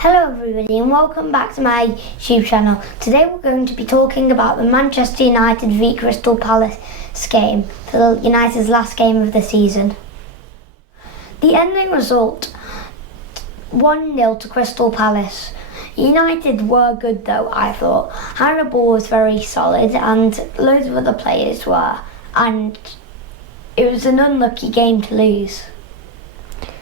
Hello everybody and welcome back to my YouTube channel. Today we're going to be talking about the Manchester United v Crystal Palace game, for United's last game of the season. The ending result, 1-0 to Crystal Palace. United were good though, I thought. Hannibal was very solid and loads of other players were, and it was an unlucky game to lose.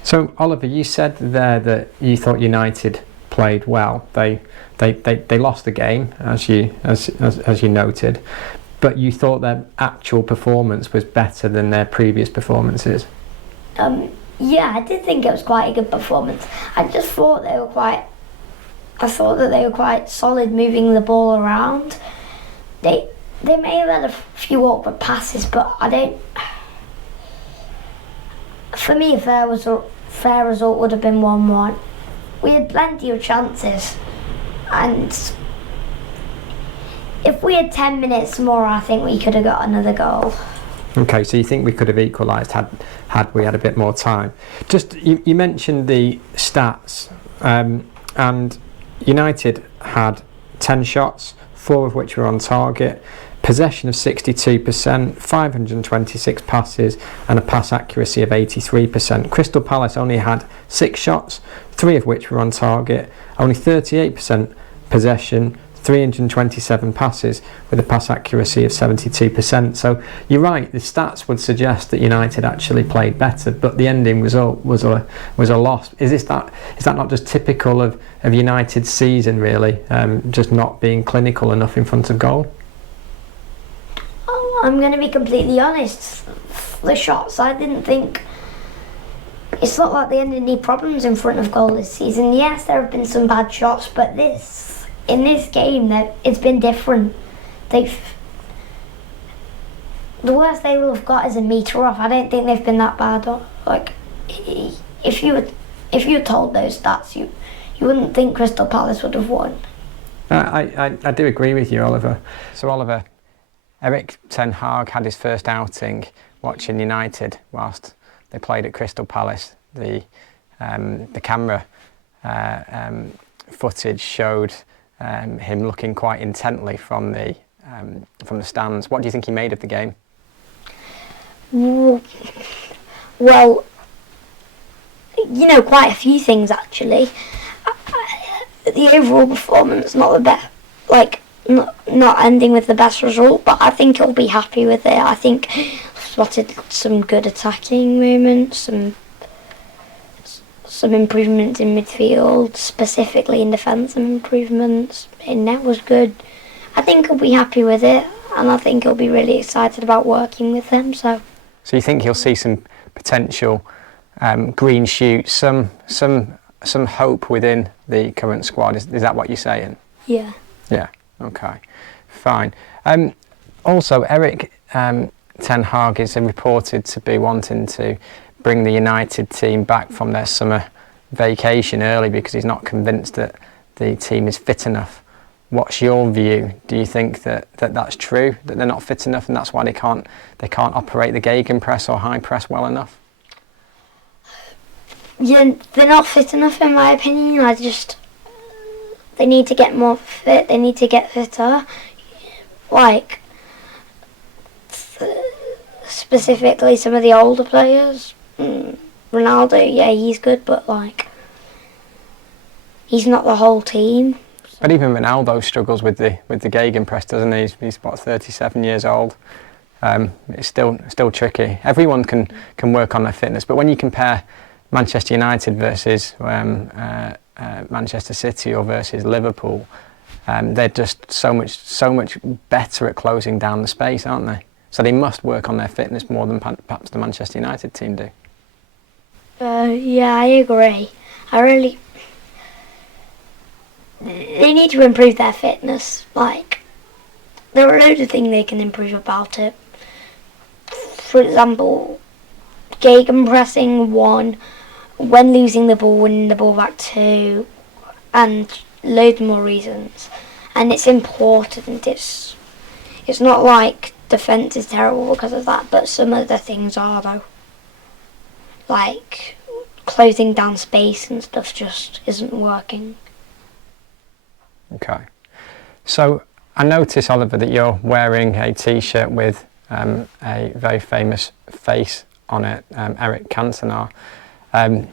So Oliver, you said there that you thought United played well. They lost the game, as you noted, but you thought their actual performance was better than their previous performances. Yeah, I did think it was quite a good performance. I just thought they were quite. I thought that they were quite solid moving the ball around. They may have had a few awkward passes, but I don't. For me, a fair result would have been 1-1. We had plenty of chances, and if we had 10 minutes more, I think we could have got another goal. Okay, so you think we could have equalised had we had a bit more time. Just you mentioned the stats, and United had 10 shots, 4 of which were on target. Possession of 62%, 526 passes and a pass accuracy of 83%. Crystal Palace only had 6 shots, 3 of which were on target, only 38% possession, 327 passes with a pass accuracy of 72%. So you're right, the stats would suggest that United actually played better, but the ending result was a loss. Is that not just typical of United's season really, just not being clinical enough in front of goal? I'm going to be completely honest. The shots, I didn't think. It's not like they had any problems in front of goal this season. Yes, there have been some bad shots, but in this game, it's been different. The worst they will have got is a metre off. I don't think they've been that bad. Like, if you told those stats, you wouldn't think Crystal Palace would have won. I do agree with you, Oliver. So Oliver, Erik Ten Hag had his first outing watching United whilst they played at Crystal Palace. The camera footage showed him looking quite intently from the stands. What do you think he made of the game? Well, quite a few things actually. The overall performance, not the best. Not ending with the best result, but I think he'll be happy with it. I think I've spotted some good attacking moments, some improvements in midfield, specifically in defence, some improvements in net was good. I think he'll be happy with it, and I think he'll be really excited about working with them. So you think he'll see some potential green shoots, some hope within the current squad? Is that what you're saying? Yeah. Yeah. Okay, fine. Also, Erik Ten Hag is reported to be wanting to bring the United team back from their summer vacation early because he's not convinced that the team is fit enough. What's your view? Do you think that that's true, that they're not fit enough and that's why they can't operate the gegenpress or high press well enough? Yeah, they're not fit enough in my opinion. They need to get more fit, they need to get fitter. Specifically some of the older players. Ronaldo, yeah, he's good, but he's not the whole team. But even Ronaldo struggles with the gegenpress, doesn't he? He's about 37 years old. It's still tricky. Everyone can work on their fitness, but when you compare Manchester United versus Manchester City or versus Liverpool, they're just so much better at closing down the space, aren't they? So they must work on their fitness more than perhaps the Manchester United team do. Yeah, I agree. They need to improve their fitness. There are loads of things they can improve about it. For example, gegenpressing 1, when losing the ball, winning the ball back 2, and loads more reasons. And it's important. It's not like defence is terrible because of that, but some of the things are though. Closing down space and stuff just isn't working. Okay. So I notice, Oliver, that you're wearing a T-shirt with a very famous face on it, Eric Cantona.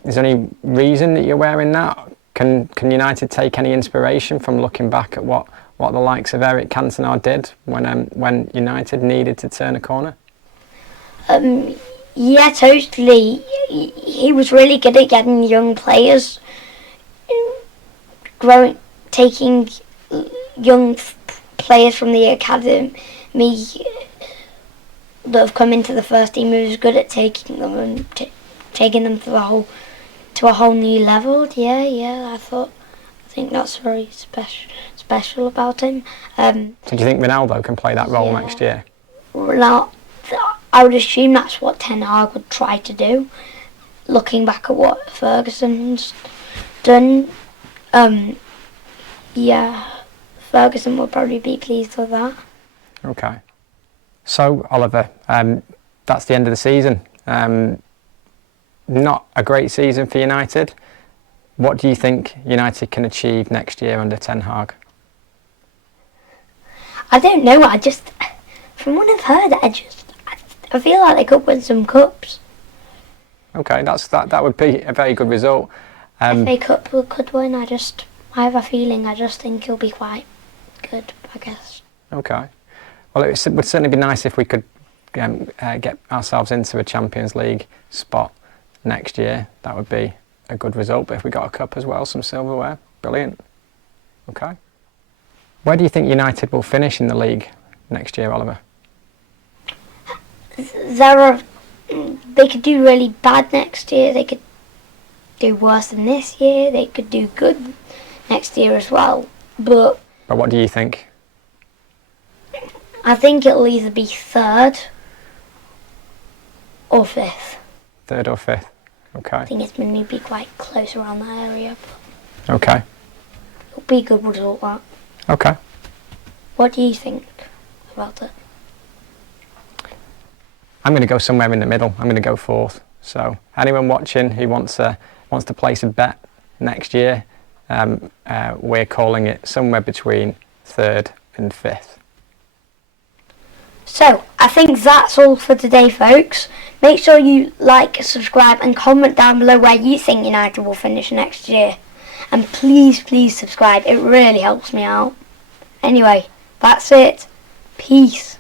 Is there any reason that you're wearing that? Can United take any inspiration from looking back at what the likes of Eric Cantona did when United needed to turn a corner? Yeah, totally. He was really good at getting young players, taking young players from the academy that have come into the first team. He was good at taking them and taking them to a whole new level. I think that's very special about him. So do you think Ronaldo can play that role next year? Now, I would assume that's what Ten Hag would try to do. Looking back at what Ferguson's done, Ferguson would probably be pleased with that. Okay. So, Oliver, that's the end of the season. Not a great season for United. What do you think United can achieve next year under Ten Hag? I don't know. From what I've heard, I feel like they could win some cups. Okay, that would be a very good result. FA Cup we could win. I have a feeling. I just think it'll be quite good, I guess. Okay. Well, it would certainly be nice if we could get ourselves into a Champions League spot next year. That would be a good result. But if we got a cup as well, some silverware, brilliant. Okay. Where do you think United will finish in the league next year, Oliver? They could do really bad next year. They could do worse than this year. They could do good next year as well. But what do you think? I think it'll either be third or fifth. Third or fifth. Okay. I think it's going to be quite close around that area. Okay. It'll be a good result, that. Okay. What do you think about it? I'm going to go somewhere in the middle. I'm going to go fourth. So anyone watching who wants to place a bet next year, we're calling it somewhere between third and fifth. So, I think that's all for today, folks. Make sure you like, subscribe and comment down below where you think United will finish next year. And please subscribe. It really helps me out. Anyway, that's it. Peace.